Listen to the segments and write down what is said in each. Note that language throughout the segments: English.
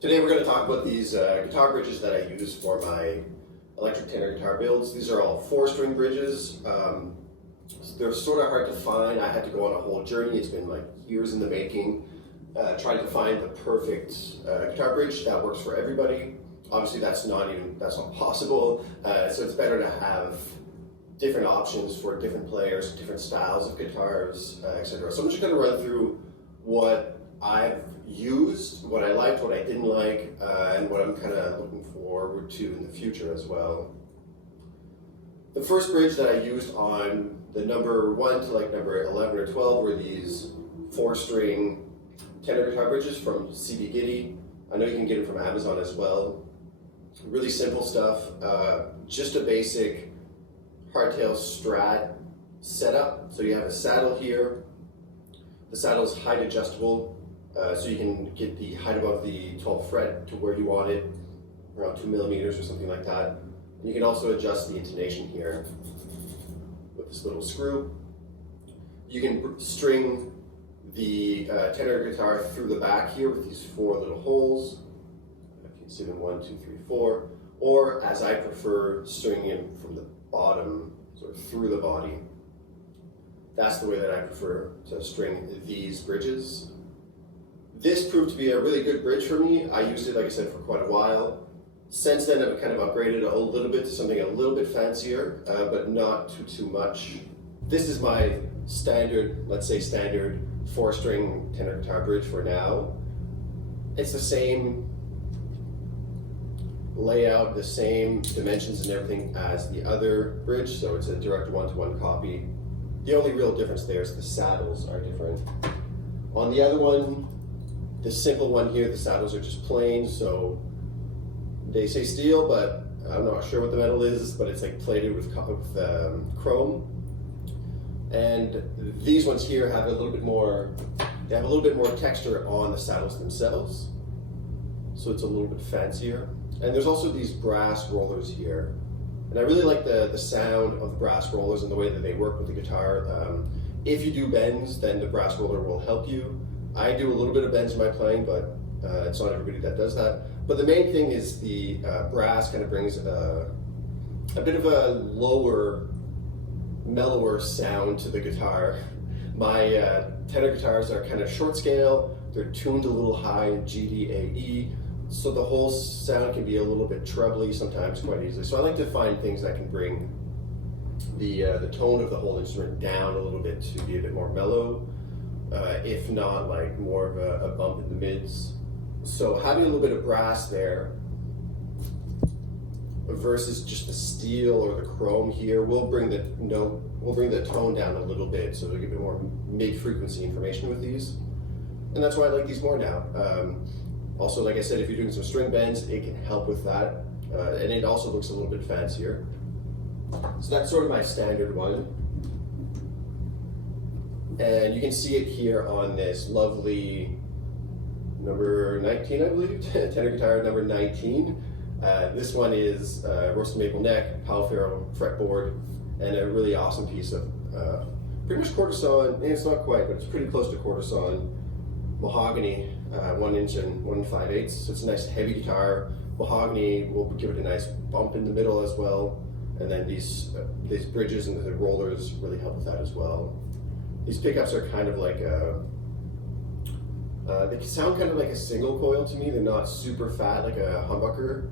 Today we're going to talk about these guitar bridges that I use for my electric tenor guitar builds. These are all 4-string bridges. They're sort of hard to find. I had to go on a whole journey. It's been like years in the making, trying to find the perfect guitar bridge that works for everybody. Obviously that's not possible, so it's better to have different options for different players, different styles of guitars, etc. So I'm just going to run through what I've used, what I liked, what I didn't like, and what I'm kind of looking forward to in the future as well. The first bridge that I used on the number 1 to like number 11 or 12 were these 4-string tenor guitar bridges from CB Giddy. I know you can get it from Amazon as well. Really simple stuff, just a basic hardtail Strat setup. So you have a saddle here. The saddle is height adjustable, so you can get the height above the 12th fret to where you want it, around 2 millimeters or something like that. And you can also adjust the intonation here with this little screw. You can string the tenor guitar through the back here with these 4 little holes. If you can see them, 1, 2, 3, 4. Or, as I prefer, stringing them from the bottom, sort of through the body. That's the way that I prefer to string these bridges. This proved to be a really good bridge for me. I used it, like I said, for quite a while. Since then, I've kind of upgraded a little bit to something a little bit fancier, but not too much. This is my standard, let's say standard 4-string tenor guitar bridge for now. It's the same layout, the same dimensions and everything as the other bridge, so it's a direct 1-to-1 copy. The only real difference there is the saddles are different. On the other one, the simple one here, the saddles are just plain, so they say steel, but I'm not sure what the metal is, but it's like plated with chrome. And these ones here have a little bit more, they have a little bit more texture on the saddles themselves, so it's a little bit fancier. And there's also these brass rollers here. And I really like the sound of the brass rollers and the way that they work with the guitar. If you do bends, then the brass roller will help you. I do a little bit of bends in my playing, but it's not everybody that does that. But the main thing is the brass kind of brings a bit of a lower, mellower sound to the guitar. My tenor guitars are kind of short scale. They're tuned a little high, G, D, A, E. So the whole sound can be a little bit trebly sometimes quite easily. So I like to find things that can bring the tone of the whole instrument down a little bit to be a bit more mellow, if not like more of a bump in the mids. So having a little bit of brass there versus just the steel or the chrome here will bring the tone down a little bit, so it'll give it more mid-frequency information with these. And that's why I like these more now. Also, like I said, if you're doing some string bends, it can help with that. And it also looks a little bit fancier. So that's sort of my standard one. And you can see it here on this lovely number 19, I believe, tenor guitar number 19. This one is roasted maple neck, Powell Ferro fretboard, and a really awesome piece of pretty much quarter-sawn, and it's not quite, but it's pretty close to quarter-sawn mahogany, 1 inch and 1 5/8. So it's a nice heavy guitar. Mahogany will give it a nice bump in the middle as well. And then these bridges and the rollers really help with that as well. These pickups are kind of like they sound kind of like a single coil to me. They're not super fat like a humbucker.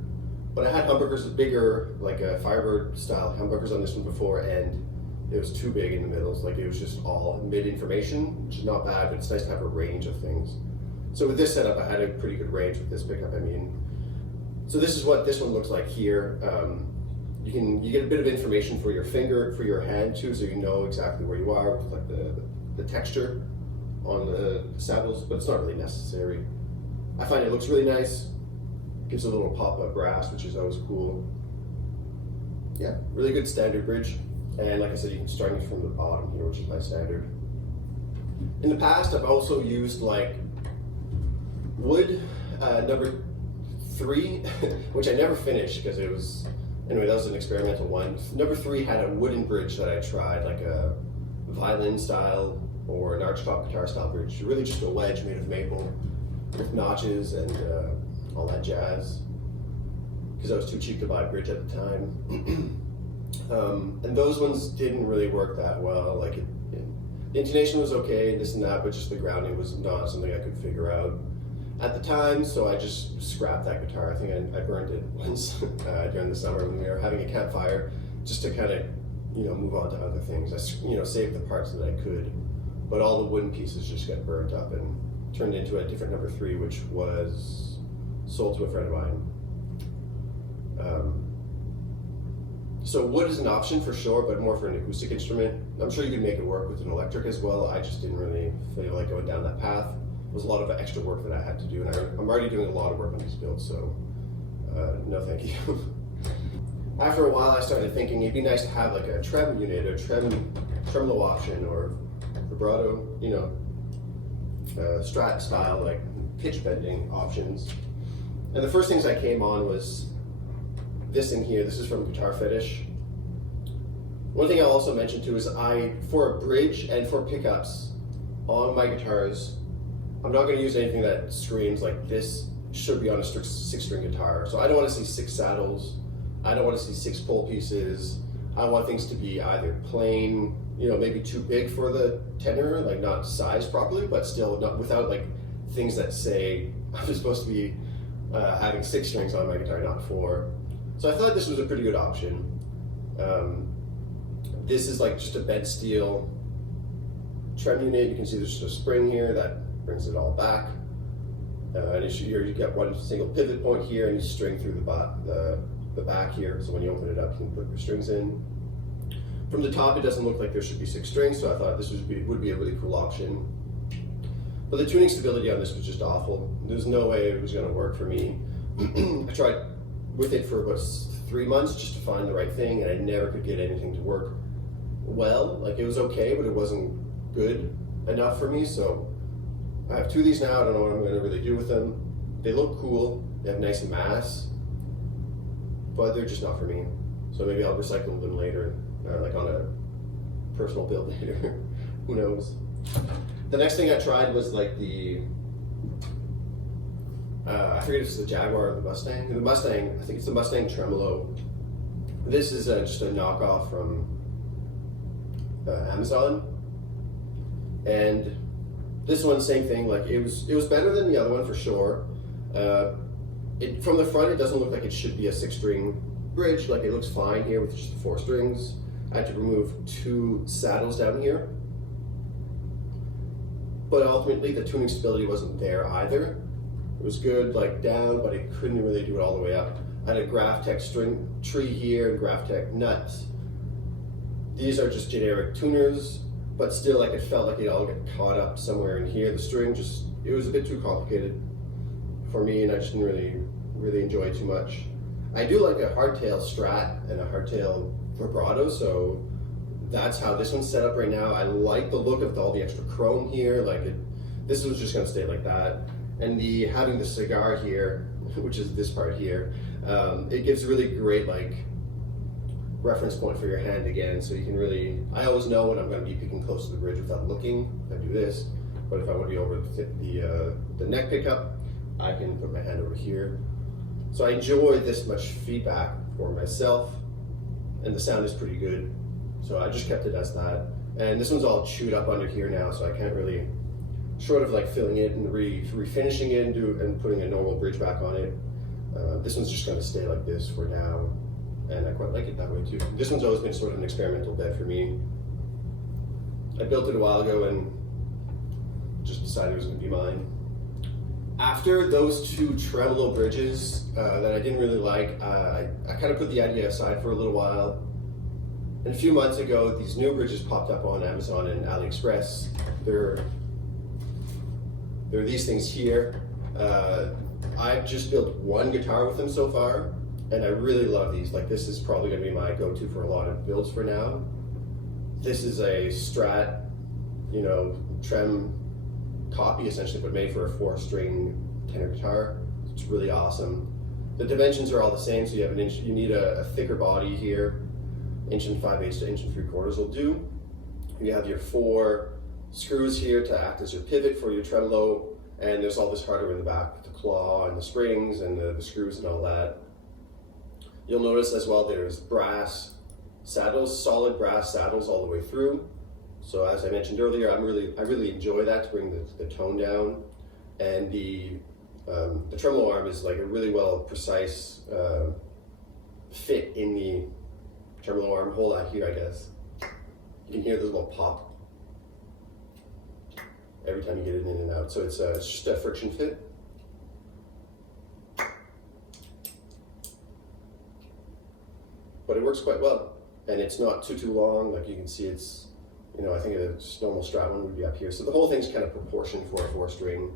But I had humbuckers bigger, like a Firebird style humbuckers on this one before, and it was too big in the middle. Like it was just all mid information, which is not bad, but it's nice to have a range of things. So with this setup, I had a pretty good range with this pickup, I mean. So this is what this one looks like here. You get a bit of information for your finger, for your hand too, so you know exactly where you are with like the texture on the saddles, but it's not really necessary. I find it looks really nice. Gives a little pop of brass, which is always cool. Yeah, really good standard bridge. And like I said, you can start it from the bottom here, which is my standard. In the past, I've also used like wood number 3, which I never finished because it was, anyway, that was an experimental one. Number 3 had a wooden bridge that I tried, like a violin style or an archtop guitar style bridge. Really just a wedge made of maple with notches and all that jazz, because I was too cheap to buy a bridge at the time. And those ones didn't really work that well. Like the intonation was okay, this and that, but just the grounding was not something I could figure out at the time, so I just scrapped that guitar. I think I burned it once during the summer when we were having a campfire, just to kind of, move on to other things. I, saved the parts that I could, but all the wooden pieces just got burnt up and turned into a different number 3, which was sold to a friend of mine. So wood is an option for sure, but more for an acoustic instrument. I'm sure you can make it work with an electric as well. I just didn't really feel like going down that path. It was a lot of extra work that I had to do, and I'm already doing a lot of work on these builds, so no thank you. After a while I started thinking it'd be nice to have like a trem unit, or tremolo option, or vibrato, strat style, like pitch bending options. And the first things I came on was this in here. This is from Guitar Fetish. One thing I'll also mention too is for a bridge and for pickups on my guitars, I'm not going to use anything that screams like this should be on a 6-string guitar. So I don't want to see 6 saddles. I don't want to see 6 pole pieces. I want things to be either plain, maybe too big for the tenor, like not sized properly, but still not without like things that say I'm supposed to be having 6 strings on my guitar, not 4. So I thought this was a pretty good option. This is like just a bent steel trem unit. You can see there's just a spring here that brings it all back. And you get one single pivot point here, and you string through the back here. So when you open it up, you can put your strings in. From the top, it doesn't look like there should be 6 strings, so I thought this would be a really cool option. But the tuning stability on this was just awful. There's no way it was going to work for me. I tried with it for about 3 months just to find the right thing, and I never could get anything to work well. Like, it was okay, but it wasn't good enough for me. So I have 2 of these now. I don't know what I'm going to really do with them. They look cool. They have nice mass, but they're just not for me. So maybe I'll recycle them later, like on a personal build later. Who knows? The next thing I tried was like I forget if it's the Jaguar or the Mustang. The Mustang, I think it's the Mustang Tremolo. This is just a knockoff from Amazon. And this one, same thing. Like it was better than the other one for sure. From the front, it doesn't look like it should be a 6-string bridge. Like, it looks fine here with just the 4 strings. I had to remove 2 saddles down here. But ultimately, the tuning stability wasn't there either. It was good like down, but it couldn't really do it all the way up. I had a Graphtec string tree here and Graphtec nuts. These are just generic tuners, but still, like, it felt like it all got caught up somewhere in here. The string it was a bit too complicated for me, and I just didn't really enjoy it too much. I do like a hardtail strat and a hardtail vibrato, so that's how this one's set up right now. I like the look of all the extra chrome here. This was just gonna stay like that. And having the cigar here, which is this part here, it gives a really great reference point for your hand again. So you can I always know when I'm gonna be picking close to the bridge without looking. I do this, but if I want to be over the neck pickup, I can put my hand over here. So I enjoy this much feedback for myself, and the sound is pretty good. So I just kept it as that. And this one's all chewed up under here now, so I can't really, short of filling it and refinishing it and putting a normal bridge back on it. This one's just gonna stay like this for now, and I quite like it that way too. This one's always been sort of an experimental bed for me. I built it a while ago and just decided it was gonna be mine. After those 2 tremolo bridges that I didn't really like, I kind of put the idea aside for a little while. And a few months ago, these new bridges popped up on Amazon and AliExpress. They're these things here. I've just built 1 guitar with them so far, and I really love these. This is probably gonna be my go-to for a lot of builds for now. This is a Strat, trem copy essentially, but made for a 4-string tenor guitar. It's really awesome. The dimensions are all the same, so you need a thicker body here. 1 5/8 to 1 3/4 will do. You have your 4 screws here to act as your pivot for your tremolo, And there's all this hardware in the back with the claw and the springs and the screws and all that. You'll notice as well there's brass saddles, solid brass saddles all the way through. So as I mentioned earlier, I really enjoy that to bring the tone down. And the tremolo arm is like a really precise fit in the tremolo arm hole out here, I guess. You can hear this little pop every time you get it in and out. So it's just a friction fit. But it works quite well. And it's not too long. Like you can see it's, I think a normal Strat one would be up here. So the whole thing's kind of proportioned for a 4-string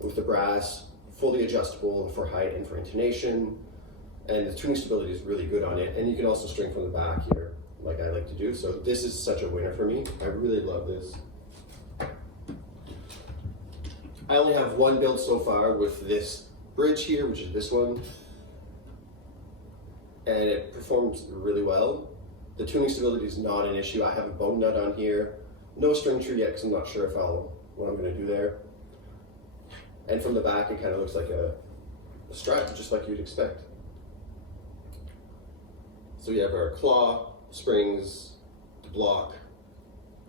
with the brass, fully adjustable for height and for intonation. And the tuning stability is really good on it. And you can also string from the back here, like I like to do. So this is such a winner for me. I really love this. I only have one build so far with this bridge here, which is this one. And it performs really well. The tuning stability is not an issue. I have a bone nut on here. No string tree yet because I'm not sure what I'm going to do there. And from the back, it kind of looks like a Strat, just like you'd expect. So we have our claw, springs, the block.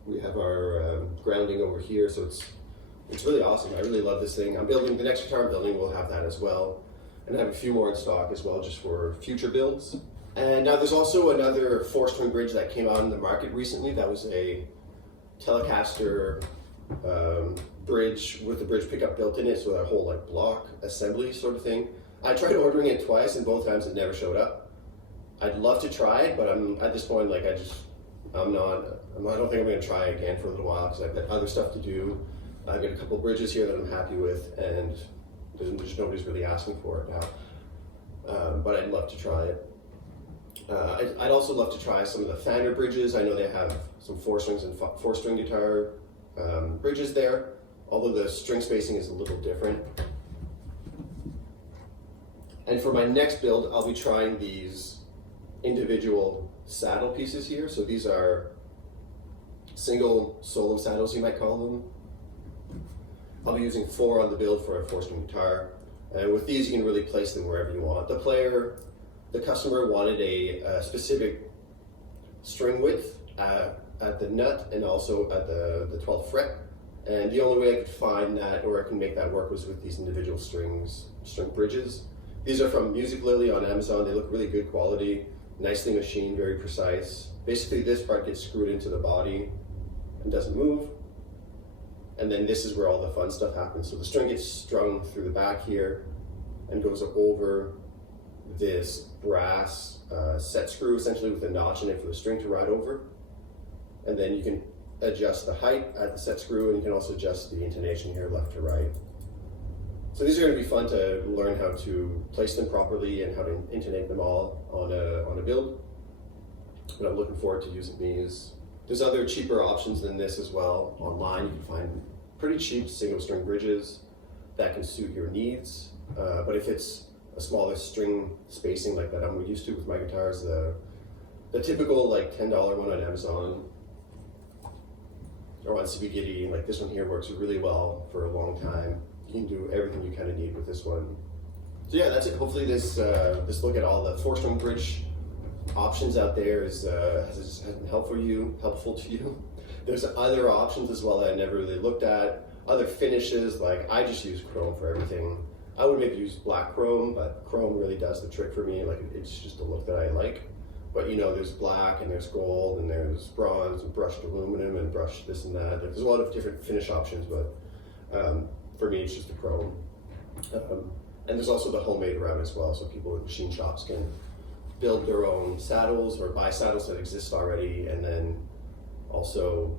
We have our grounding over here, so it's really awesome. I really love this thing. I'm building, the next guitar I'm building will have that as well. And I have a few more in stock as well, just for future builds. And now there's also another 4-string bridge that came out in the market recently. That was a Telecaster bridge with the bridge pickup built in it, so that whole like block assembly sort of thing. I tried ordering it twice, and both times it never showed up. I'd love to try it, but I'm at this point like I don't think I'm going to try again for a little while because I've got other stuff to do. I've got a couple bridges here that I'm happy with, and there's nobody's really asking for it now. But I'd love to try it. I'd also love to try some of the Fender bridges. I know they have some 4-strings and 4-string guitar bridges there, although the string spacing is a little different. And for my next build, I'll be trying these individual saddle pieces here. So these are single solo saddles, you might call them. I'll be using 4 on the build for a 4-string guitar. And with these, you can really place them wherever you want. The customer wanted a specific string width at the nut and also at the 12th fret. And the only way I could find that, or I can make that work, was with these individual string bridges. These are from Music Lily on Amazon. They look really good quality, nicely machined, very precise. Basically, this part gets screwed into the body and doesn't move. And then this is where all the fun stuff happens. So the string gets strung through the back here and goes over this brass set screw, essentially with a notch in it for the string to ride over. And then you can adjust the height at the set screw, and you can also adjust the intonation here, left to right. So these are going to be fun to learn how to place them properly and how to intonate them all on a build. And I'm looking forward to using these. There's other cheaper options than this as well online. You can find pretty cheap single string bridges that can suit your needs. But if it's a smaller string spacing like that I'm used to with my guitars, the typical like $10 one on Amazon or on CB Giddy, like this one here, works really well for a long time. You can do everything you kind of need with this one. So yeah, that's it. Hopefully this look at all the 4-string bridge options out there has been helpful to you. There's other options as well that I never really looked at. Other finishes, like I just use chrome for everything. I would maybe use black chrome, but chrome really does the trick for me. Like it's just a look that I like. But there's black and there's gold and there's bronze and brushed aluminum and brushed this and that. There's a lot of different finish options, but for me it's just the chrome. And there's also the homemade route as well, so people with machine shops can build their own saddles or buy saddles that exist already, and then also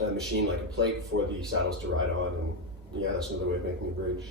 machine like a plate for the saddles to ride on. And yeah, that's another way of making a bridge.